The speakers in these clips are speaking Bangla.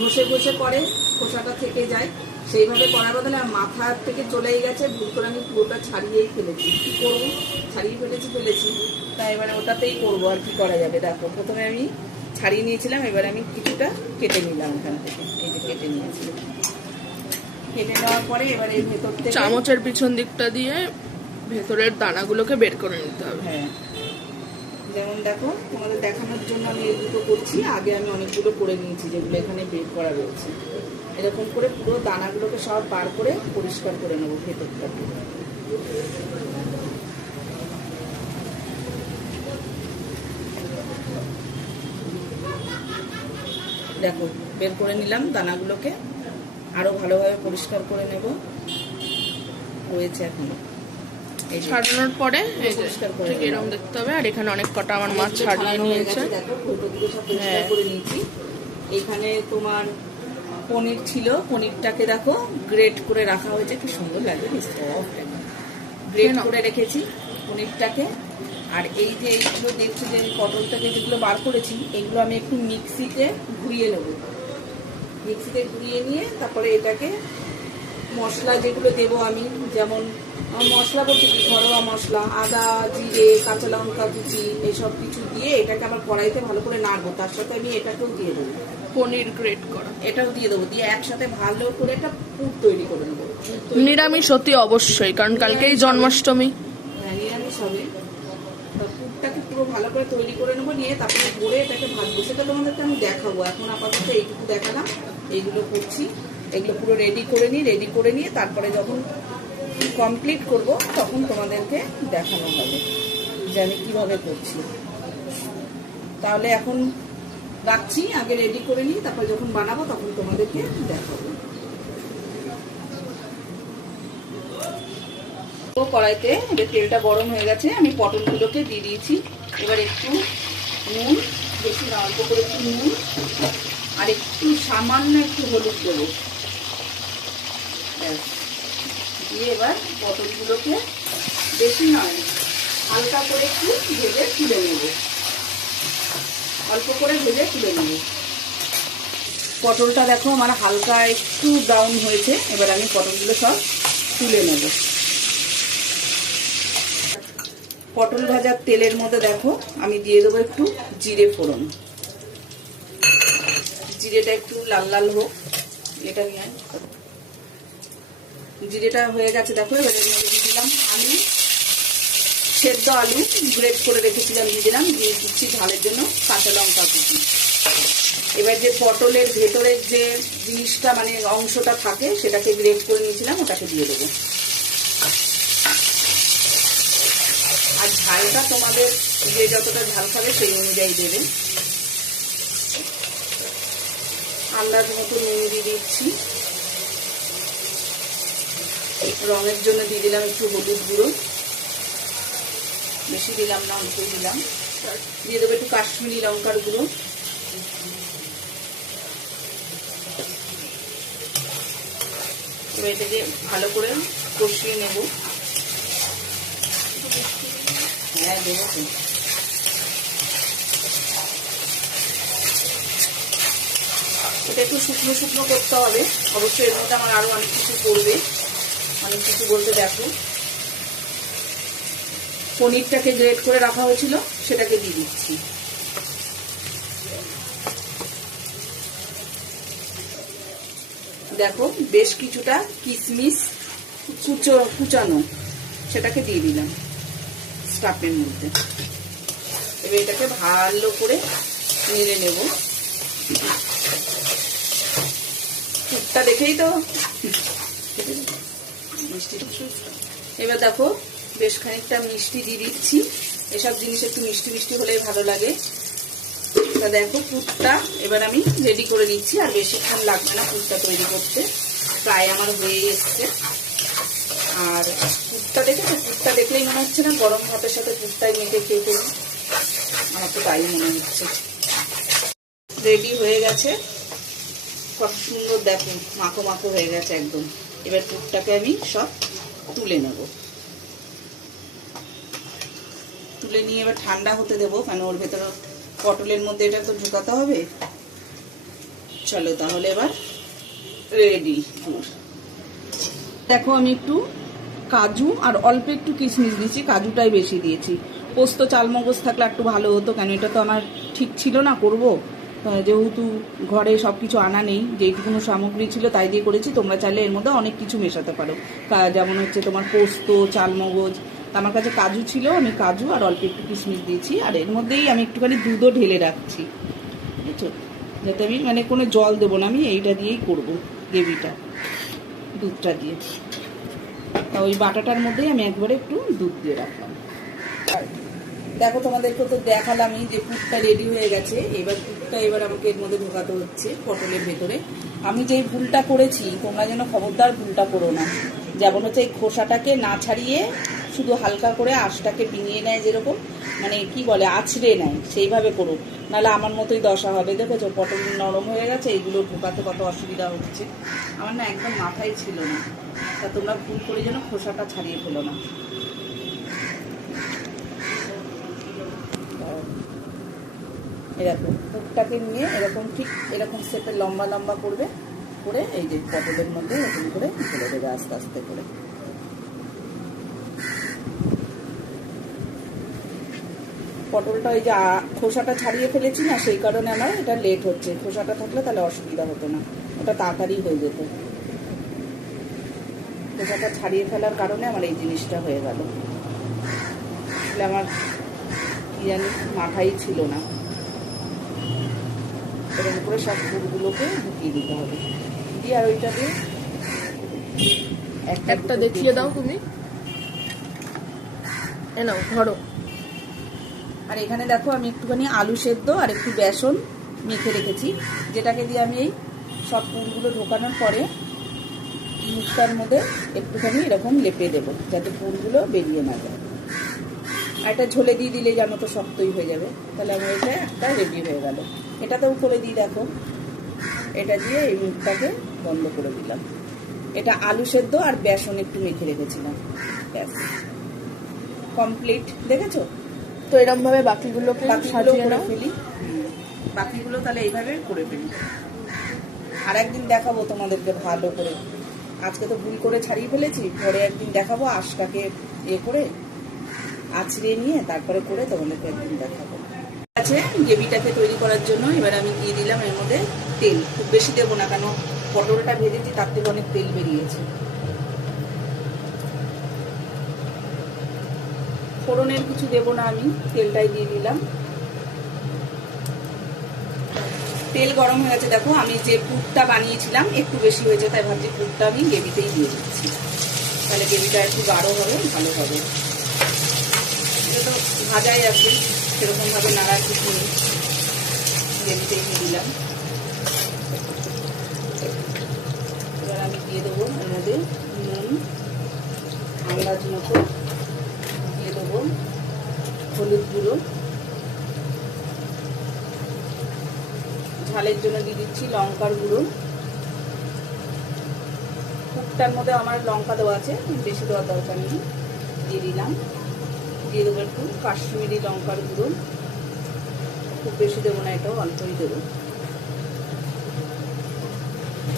ঘষে ঘষে পরে খোসাটা থেকে যায়, সেইভাবে করার বদলে মাথা থেকে চলেই গেছে, ভুল করে আমি পুরোটা ছাড়িয়েই ফেলেছি। কী করবো, ছাড়িয়ে ফেলেছি, তাই এবারে ওটাতেই করবো, আর কি করা যাবে। দেখো প্রথমে আমি ছাড়িয়ে নিয়েছিলাম, এবার আমি কিছুটা কেটে নিলাম এখান থেকে, এই যে কেটে নিয়েছি। কেটে নেওয়ার পরে এবার এর ভেতর থেকে চামচের পিছন দিকটা দিয়ে ভেতরের দানাগুলোকে বের করে নিতে হবে। হ্যাঁ, যেমন দেখো তোমাদের দেখানোর জন্য আমি এই দুটো করছি, আগে আমি অনেকগুলো করে নিয়েছি যেগুলো এখানে বের করা রয়েছে। এরকম করে পুরো দানাগুলোকে সব বার করে পরিষ্কার করে নেবো ভেতরটা। দেখো বের করে নিলাম দানাগুলোকে, আরো ভালোভাবে পরিষ্কার করে নেব। রয়েছে এখনো ছাড়ানোর পরে ঠিক এরকম দেখতে হবে। আর এখানে অনেক কটা আমার মাছ ছাড়িয়ে নিয়েছে। দেখো ফটোগুলো সব পরিষ্কার করে নিয়েছি। এখানে তোমার পনির ছিল, পনিরটাকে দেখো গ্রেট করে রাখা হয়েছে, কি সুন্দর লাগে, গ্রেট করে রেখেছি পনিরটাকে। আর এই যে এইগুলো দেখছি যে পটল থেকে যেগুলো বার করেছি, এগুলো আমি একটু মিক্সিতে ঘুরিয়ে নেব। মিক্সিতে ঘুরিয়ে নিয়ে তারপরে এটাকে মশলা যেগুলো দেবো আমি, যেমন মশলা বলতে কি, ঘরোয়া মশলা, আদা, জিরে, কাঁচা লঙ্কা কুচি, এইসব কিছু দিয়ে এটাকে আবার কড়াইতে ভালো করে নাড়বো। তার সাথে আমি এটাকেও দিয়ে দেবো, পনির গ্রেট করা, এটাও দিয়ে দেবো, দিয়ে একসাথে ভালো করে একটা পুর তৈরি করে নেবো। নিরামিষ অতি অবশ্যই, কারণ কালকেই জন্মাষ্টমী। হ্যাঁ, নিরামিষ হবে। পুরটাকে পুরো ভালো করে তৈরি করে নেবো, নিয়ে তারপরে ভরে এটাকে ভাজবো। সেটা তোমাদেরকে আমি দেখাবো, এখন আপাতত এইটুকু দেখালাম। এইগুলো করছি, এগুলো পুরো রেডি করে নিয়ে তারপরে যখন কমপ্লিট করব তখন তোমাদেরকে দেখানো হবে যে আমি কিভাবে করছি। তাহলে এখন রাখছি, আগে রেডি করে নিই, তারপর যখন বানাবো তখন তোমাদেরকে দেখাবো। কড়াইতে তেলটা গরম হয়ে গেছে, আমি পটলগুলোকে দিয়ে দিয়েছি। এবার একটু নুন, বেশি না অল্প করে একটু নুন আর একটু সামান্য একটু হলুদ দেবো। দিয়ে এবার পটলগুলোকে বেশি নয়, হালকা করে একটু ভেজে তুলে নেব, অল্প করে ভেজে তুলে নেব। পটলটা দেখো আমার হালকা একটু ব্রাউন হয়েছে, এবার আমি পটলগুলো সব তুলে নেব। পটল ভাজার তেলের মধ্যে দেখো আমি দিয়ে দেবো একটু জিরে ফোড়ন। জিরেটা একটু লাল লাল হোক, এটা নিয়ে জিরেটা হয়ে গেছে দেখো। এবার এর মধ্যে দিয়ে দিলাম আলু, সেদ্ধ আলু গ্রেট করে রেখেছিলাম, দিয়ে দিলাম। দিয়ে দিচ্ছি ঝালের জন্য কাঁচা লঙ্কা কুচি। এবার যে পটলের ভেতরের যে জিনিসটা মানে অংশটা থাকে সেটাকে গ্রেট করে নিয়েছিলাম, ওটাকে দিয়ে দেবো। আর ঝালটা তোমাদের যে যতটা ঝাল খাবে সেই অনুযায়ী দেবে। আন্দাজ মতো নুন দিয়ে দিচ্ছি, রঙের জন্য দিয়ে দিলাম একটু হলুদ গুঁড়ো, বেশি দিলাম না, অল্পই দিলাম। দিয়ে দেবো একটু কাশ্মীরি লঙ্কার গুঁড়ো। এবার এটাকে ভালো করে কষিয়ে নেব। হ্যাঁ দেবো তো। এটা একটু শুকনো শুকনো করতে হবে, অবশ্যই এর মধ্যে আমার আরো অনেক কিছু করবে, অনেক কিছু বলতে দেখো। পনিরটাকে গ্রেট করে রাখা হয়েছিল সেটাকে দিয়ে দিচ্ছি। দেখো বেশ কিছুটা কিশমিশ কুচানো সেটাকে দিয়ে দিলাম স্টাফের মধ্যে। এবার এটাকে ভালো করে নেড়ে নেব। টুকটা দেখেই তো মিষ্টি। এবার দেখো বেশ খানিকটা মিষ্টি দিয়ে দিচ্ছি, এসব জিনিস একটু মিষ্টি মিষ্টি হলেই ভালো লাগে। তা দেখো পুরটা এবার আমি রেডি করে নিচ্ছি, আর বেশিক্ষণ লাগবে না পুরটা তৈরি করতে, প্রায় আমার হয়ে এসছে। আর পুরটা দেখলেই মনে হচ্ছে না গরম ভাতের সাথে পুরটাই মেখে খেয়ে ফেলি, আমার তো তাই মনে হচ্ছে। রেডি হয়ে গেছে, কত সুন্দর দেখো মাখো মাখো হয়ে গেছে একদম। এবার পুরটাকে আমি সব তুলে নেব, তুলে নিয়ে এবার ঠান্ডা হতে দেবো, কারণ ওর ভেতরে পটলের মধ্যে এটা তো ঢুকাতে হবে। চলো তাহলে এবার রেডি। দেখো আমি একটু কাজু আর অল্প একটু কিশমিশ দিয়েছি, কাজুটাই বেশি দিয়েছি। পোস্ত চালমগজ থাকলে একটু ভালো হতো, কেন এটা তো আমার ঠিক ছিল না করবো, যেহেতু ঘরে সব কিছু আনা নেই, যেইটুকুনো সামগ্রী ছিল তাই দিয়ে করেছি। তোমরা চাইলে এর মধ্যে অনেক কিছু মেশাতে পারো, যেমন হচ্ছে তোমার পোস্ত চালমগজ। আমার কাছে কাজু ছিল, আমি কাজু আর অল্প একটু কিশমিশ দিয়েছি। আর এর মধ্যেই আমি একটুখানি দুধও ঢেলে রাখছি, বুঝছো, যাতে আমি মানে কোনো জল দেবো না, আমি এইটা দিয়েই করবো গ্রেভিটা, দুধটা দিয়ে। ওই বাটাটার মধ্যেই আমি একবারে একটু দুধ দিয়ে রাখলাম। দেখো তোমাদেরকে তো দেখালামই যে পুরটা রেডি হয়ে গেছে। এবার পুরটা আমাকে এর মধ্যে ঢোকাতে হচ্ছে পটলের ভেতরে। আমি যেই ভুলটা করেছি, তোমরা যেন খবরদার ভুলটা করো না। যেমন হচ্ছে এই খোসাটাকে না ছাড়িয়ে শুধু হালকা করে আঁশটাকে বিনিয়ে নেয়, যেরকম মানে কি বলে আছড়ে নেয়, সেইভাবে করো, নাহলে আমার মতোই দশা হবে। দেখেছো পটল নরম হয়ে গেছে, এইগুলো ঢোকাতে কত অসুবিধা হচ্ছে। আমার না একদম মাথায় ছিল না, তা তোমরা ভুল করে যেন খোসাটা ছাড়িয়ে ফেলো না। এরকম পুরটাকে নিয়ে এরকম ঠিক এরকম সেটে লম্বা লম্বা করবে, করে এই যে পটলের মধ্যে এরকম করে ঢেলে দেবে আস্তে আস্তে করে। পটলটা ওই যে খোসাটা ছাড়িয়ে ফেলেছি না, সেই কারণে আমার এটা লেট হচ্ছে। খোসাটা থাকলে তাহলে অসুবিধা হতো না, ওটা তাড়াতাড়ি হয়ে যেত। খোসাটা ছাড়িয়ে ফেলার কারণে আমার এই জিনিসটা হয়ে গেল। তাহলে আমার কি জানি মাথায় ছিল না। এর উপরে সব পুরগুলোকে ঢুকিয়ে দিতে হবে, দিয়ে আর ওইটা দিয়ে একটা দেখিয়ে দাও তুমি, এ নাও ধরো। আর এখানে দেখো আমি একটুখানি আলু সেদ্ধ আর একটু বেসন মেখে রেখেছি, যেটাকে দিয়ে আমি এই সব পুরগুলো ঢোকানোর পরে মুখটার মধ্যে একটুখানি এরকম লেপে দেবো, যাতে পুরগুলো বেরিয়ে না যায়। আর এটা ঝোলে দিয়ে দিলে জানো তো শক্তই হয়ে যাবে। তাহলে আমার এটা একটা রেডি হয়ে গেল। এটাতেও করে দিই, দেখো এটা দিয়ে এই মুখটাকে বন্ধ করে দিলাম। এটা আলু সেদ্ধ আর বেসন একটু মেখে রেখেছিলাম, ব্যাস কমপ্লিট। দেখেছো তো এরকম ভাবে বাকিগুলোকে সাজিয়ে নাও। ফেলি, বাকিগুলো তাহলে এইভাবে করে ফেলি। আর একদিন দেখাবো তোমাদেরকে ভালো করে। আজকে তো ভুল করে ছাড়িয়ে ফেলেছি, পরে একদিন দেখাবো আঁশটাকে করে আছড়ে নিয়ে তারপরে করে তোমাদেরকে একদিন দেখাবো। আছে গ্রেভিটাকে তৈরি করার জন্য এবার আমি দিয়ে দিলাম এর মধ্যে তেল। খুব বেশি দেবো না, কেন পটলটা ভেজেছি তার থেকে অনেক তেল বেরিয়েছে। ফোড়নের কিছু দেবো না, আমি তেলটাই দিয়ে দিলাম। তেল গরম হয়ে গেছে, দেখো আমি যে পুরটা বানিয়েছিলাম একটু বেশি হয়েছে, তাই ভাবছি পুরটা আমি গ্রেভিতেই দিয়ে দিচ্ছি, তাহলে গ্রেভিটা একটু গাঢ় হবে, ভালো হবে। এটা তো ভাজাই আছে, সেরকমভাবে নাড়ার কিছু নেই, গ্রেভিতেই দিয়ে দিলাম। এবার আমি দিয়ে দেবো এর মধ্যে নুন আন্দাজ মতো, দিয়ে দেবো হলুদ গুঁড়ো, ঝালের জন্য দিয়ে দিচ্ছি লঙ্কার গুঁড়ো। পুরটার মধ্যে আমার লঙ্কা দেওয়া আছে, বেশি দেওয়ার দরকার নেই, দিয়ে দিলাম। দিয়ে দেবো একটু কাশ্মীরি লঙ্কার গুঁড়ো, খুব বেশি দেবো না, এটাও অল্পই দেবো।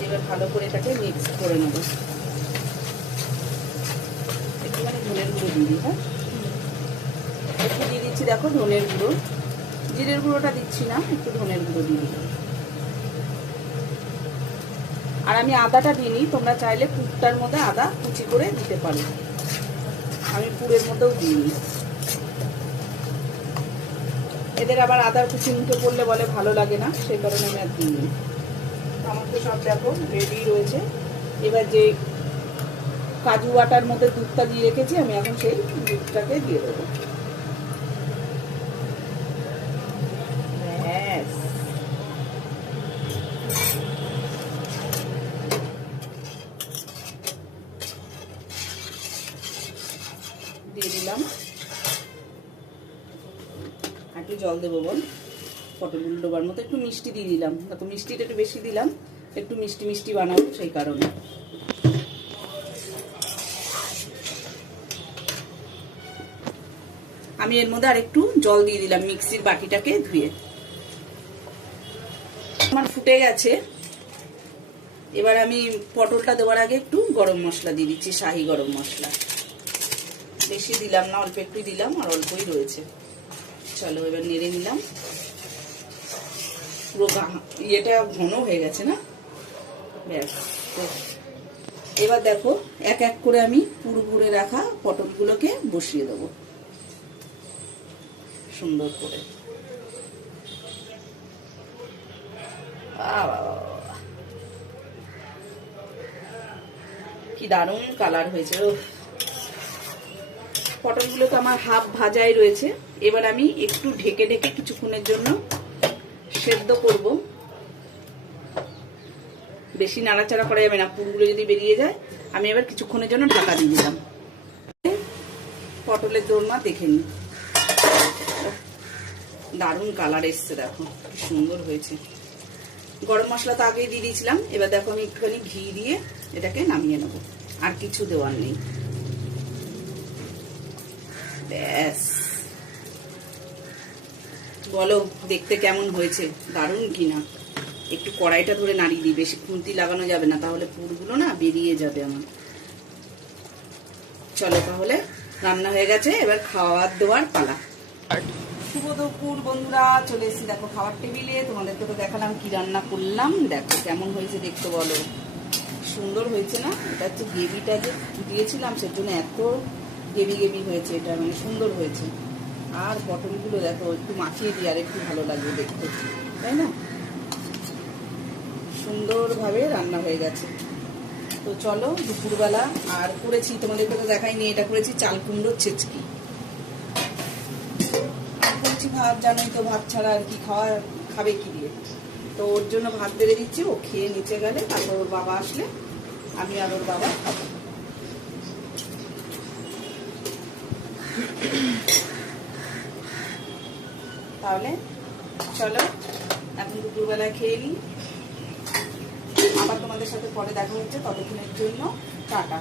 এবার ভালো করে এটাকে মিক্স করে নেবো। একটুখানি ধনের গুঁড়ো দিয়ে দিই, হ্যাঁ একটু দিয়ে দিচ্ছি, দেখো ধনের গুঁড়ো, জিরের গুঁড়োটা দিচ্ছি না, একটু ধনের গুঁড়ো দিয়ে দিলাম। আর আমি আদাটা দিইনি, তোমরা চাইলে পুরটার মধ্যে আদা কুচি করে দিতে পারো, আমি পুরের মধ্যেও দিইনি। এদের আবার আদার কুচি মুখে পড়লে বলে ভালো লাগে না, সেই কারণে আমি আর দিইনি। আমার তো সব দেখো রেডি রয়েছে। এবার যে কাজু বাটার মধ্যে দুধটা দিয়ে রেখেছি, আমি এখন সেই দুধটাকে দিয়ে দেবো। ব্যাস দিয়ে দিলাম। একটু জল দেবো বল, পটলগুলো ডোবার মতো একটু মিষ্টি দিয়ে দিলাম, তো মিষ্টিটা একটু বেশি দিলাম, একটু মিষ্টি মিষ্টি বানাবো সেই কারণে। আমি এর মধ্যে আর একটু জল দিয়ে দিলাম মিক্সির বাটিটাকে ধুয়ে। আমার ফুটে গেছে, এবার আমি পটলটা দেওয়ার আগে একটু গরম মশলা দিয়ে দিচ্ছি, শাহি গরম মশলা। বেশি দিলাম না, অল্প একটু দিলাম, আর অল্পই রয়েছে। চলো এবার নেড়ে নিলাম। পুরো ইয়েটা ঘন হয়ে গেছে না, ব্যাস। এবার দেখো এক এক করে আমি পুরো ভরে রাখা পটলগুলোকে বসিয়ে দেবো সুন্দর করে। কি দারুণ কালার হয়েছে। পটলগুলো তো আমার হাফ ভাজাই রয়েছে। এবার আমি একটু ঢেকে ঢেকে কিছুক্ষণের জন্য সেদ্ধ করব। বেশি নাড়াচাড়া করা যাবে না, পুরগুলো যদি বেরিয়ে যায়। আমি এবার কিছুক্ষণের জন্য ঢাকা দিয়ে দিলাম। পটলের দোরমা দেখে নিই, দারুণ কালার এসছে, দেখো কি সুন্দর হয়েছে। গরম মশলা তো আগেই দিয়ে দিয়েছিলাম। এবার দেখো আমি একটুখানি ঘি দিয়ে এটাকে নামিয়ে নেব, আর কিছু দেওয়ার নেই, ব্যাস। বলো দেখতে কেমন হয়েছে, দারুণ কিনা? একটু কড়াইটা ধরে নাড়িয়ে দিই, বেশি খুন্তি লাগানো যাবে না, তাহলে পুরগুলো না বেরিয়ে যাবে আমার। চলো তাহলে রান্না হয়ে গেছে, এবার খাওয়ার দেওয়ার পালা। শুভ দুপুর বন্ধুরা, চলে এসেছি দেখো খাবার টেবিলে। তোমাদেরকে তো দেখালাম কি রান্না করলাম, দেখো কেমন হয়েছে দেখতে বলো। সুন্দর হয়েছে না? এটা হচ্ছে গ্রেভিটা যে দিয়েছিলাম, সেজন্য এত গ্রেভি গ্রেভি হয়েছে, এটা মানে সুন্দর হয়েছে। আর পটলগুলো দেখো একটু মাখিয়ে দিই, আর একটু ভালো লাগবে দেখতে, তাই না? সুন্দরভাবে রান্না হয়ে গেছে। তো চলো দুপুরবেলা আর করেছি, তোমাদেরকে তো দেখাইনি, এটা করেছি চাল কুমড়োর ছেচকি। করেছি ভাত, জানোই তো ভাত ছাড়া আর কি খাবে কি দিয়ে। তো ওর জন্য ভাত বেড়ে দিচ্ছি, ও খেয়ে নিচে গেলে তারপর ওর বাবা আসলে আমি আর ওর বাবা খাবো। তাহলে চলো এখন দুপুরবেলা খেয়ে নিই, আবার তোমাদের সাথে পরে দেখা হচ্ছে। ততক্ষণের জন্য টাটা।